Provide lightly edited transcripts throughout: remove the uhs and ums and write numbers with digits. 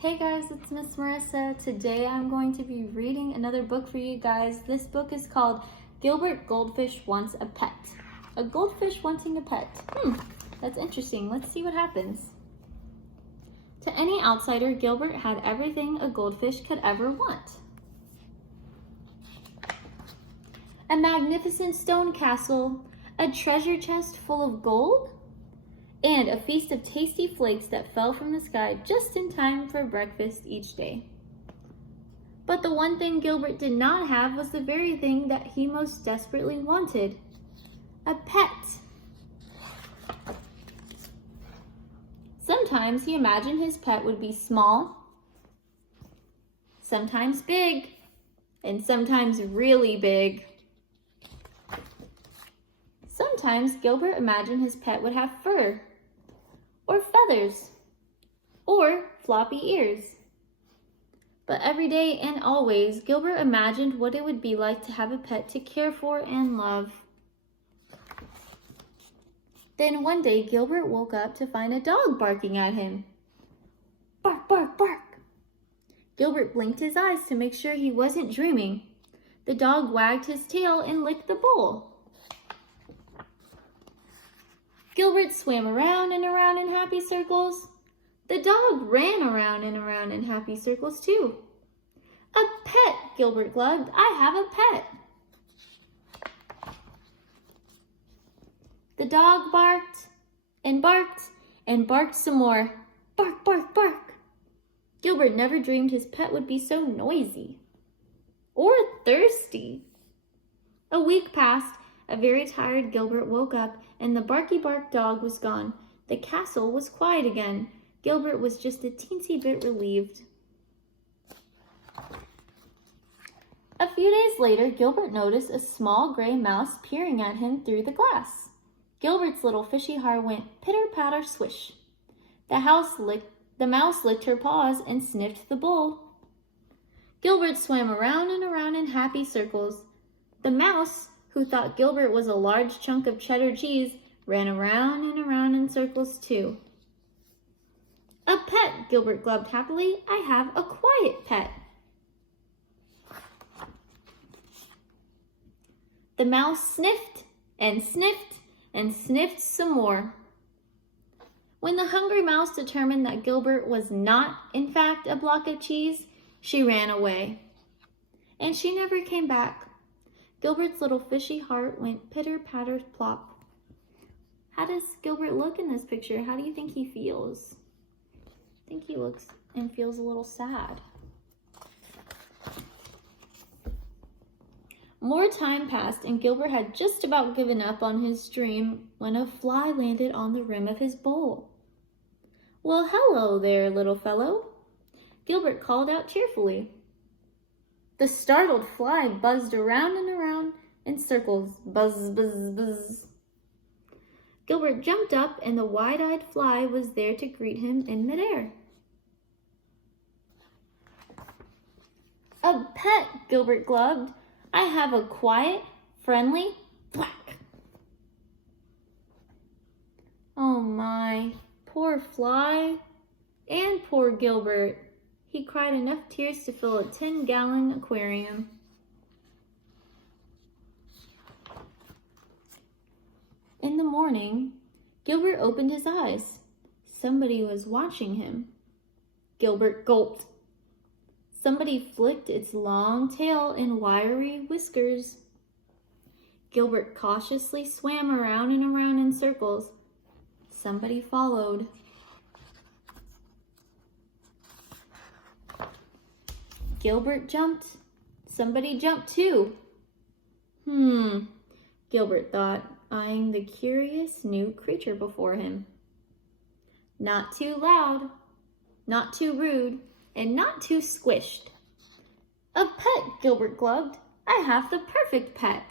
Hey guys, it's Miss Marissa. Today I'm going to be reading another book for you guys. This book is called Gilbert Goldfish Wants a Pet. A goldfish wanting a pet. That's interesting. Let's see what happens. To any outsider, Gilbert had everything a goldfish could ever want. A magnificent stone castle, a treasure chest full of gold, and a feast of tasty flakes that fell from the sky just in time for breakfast each day. But the one thing Gilbert did not have was the very thing that he most desperately wanted: a pet. Sometimes he imagined his pet would be small, sometimes big, and sometimes really big. Sometimes Gilbert imagined his pet would have fur, or feathers, or floppy ears. But every day and always, Gilbert imagined what it would be like to have a pet to care for and love. Then one day, Gilbert woke up to find a dog barking at him. Bark, bark, bark. Gilbert blinked his eyes to make sure he wasn't dreaming. The dog wagged his tail and licked the bowl. Gilbert swam around and around in happy circles. The dog ran around and around in happy circles too. A pet, Gilbert glugged. I have a pet. The dog barked and barked and barked some more. Bark, bark, bark. Gilbert never dreamed his pet would be so noisy or thirsty. A week passed. A very tired Gilbert woke up, and the barky bark dog was gone. The castle was quiet again. Gilbert was just a teensy bit relieved. A few days later, Gilbert noticed a small gray mouse peering at him through the glass. Gilbert's little fishy heart went pitter-patter swish. The mouse licked her paws and sniffed the bowl. Gilbert swam around and around in happy circles. The mouse, who thought Gilbert was a large chunk of cheddar cheese, ran around and around in circles too. A pet, Gilbert glubbed happily. I have a quiet pet. The mouse sniffed and sniffed and sniffed some more. When the hungry mouse determined that Gilbert was not, in fact, a block of cheese, she ran away. And she never came back. Gilbert's little fishy heart went pitter-patter plop. How does Gilbert look in this picture? How do you think he feels? I think he looks and feels a little sad. More time passed, and Gilbert had just about given up on his dream when a fly landed on the rim of his bowl. Well, hello there, little fellow, Gilbert called out cheerfully. The startled fly buzzed around and around in circles. Buzz, buzz, buzz. Gilbert jumped up, and the wide-eyed fly was there to greet him in midair. A pet, Gilbert glubbed. I have a quiet, friendly thwack. Oh my, poor fly, and poor Gilbert. He cried enough tears to fill a 10-gallon aquarium. In the morning, Gilbert opened his eyes. Somebody was watching him. Gilbert gulped. Somebody flicked its long tail and wiry whiskers. Gilbert cautiously swam around and around in circles. Somebody followed. Gilbert jumped. Somebody jumped too. Gilbert thought, eyeing the curious new creature before him. Not too loud, not too rude, and not too squished. A pet, Gilbert glubbed. I have the perfect pet.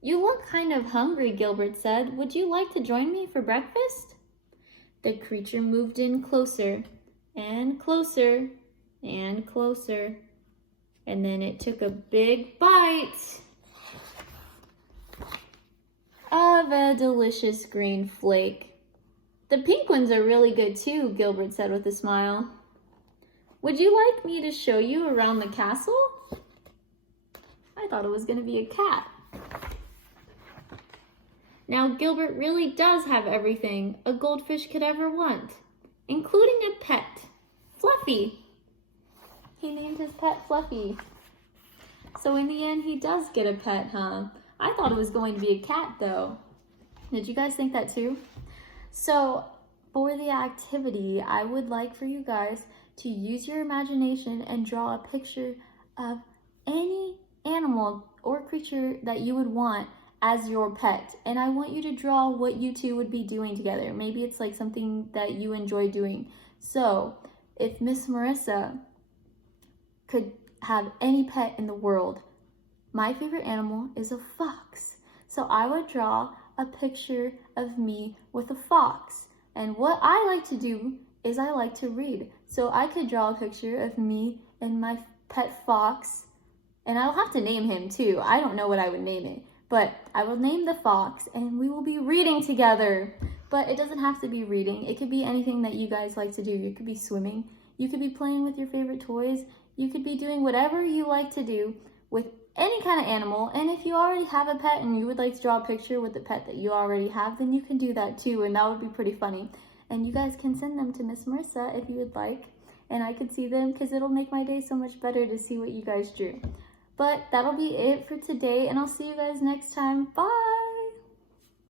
You look kind of hungry, Gilbert said. Would you like to join me for breakfast? The creature moved in closer and closer and closer. And then it took a big bite of a delicious green flake. The pink ones are really good too, Gilbert said with a smile. Would you like me to show you around the castle? I thought it was going to be a cat. Now Gilbert really does have everything a goldfish could ever want, including a pet, Fluffy. He named his pet Fluffy. So in the end, he does get a pet, huh? I thought it was going to be a cat though. Did you guys think that too? So for the activity, I would like for you guys to use your imagination and draw a picture of any animal or creature that you would want as your pet. And I want you to draw what you two would be doing together. Maybe it's like something that you enjoy doing. So if Miss Marissa could have any pet in the world, my favorite animal is a fox. So I would draw a picture of me with a fox. And what I like to do is I like to read. So I could draw a picture of me and my pet fox, and I'll have to name him too. I don't know what I would name it, but I will name the fox and we will be reading together. But it doesn't have to be reading. It could be anything that you guys like to do. You could be swimming. You could be playing with your favorite toys. You could be doing whatever you like to do with any kind of animal. And if you already have a pet and you would like to draw a picture with the pet that you already have, then you can do that too, and that would be pretty funny. And you guys can send them to Miss Marissa if you would like, and I could see them because it'll make my day so much better to see what you guys drew. But that'll be it for today, and I'll see you guys next time. Bye!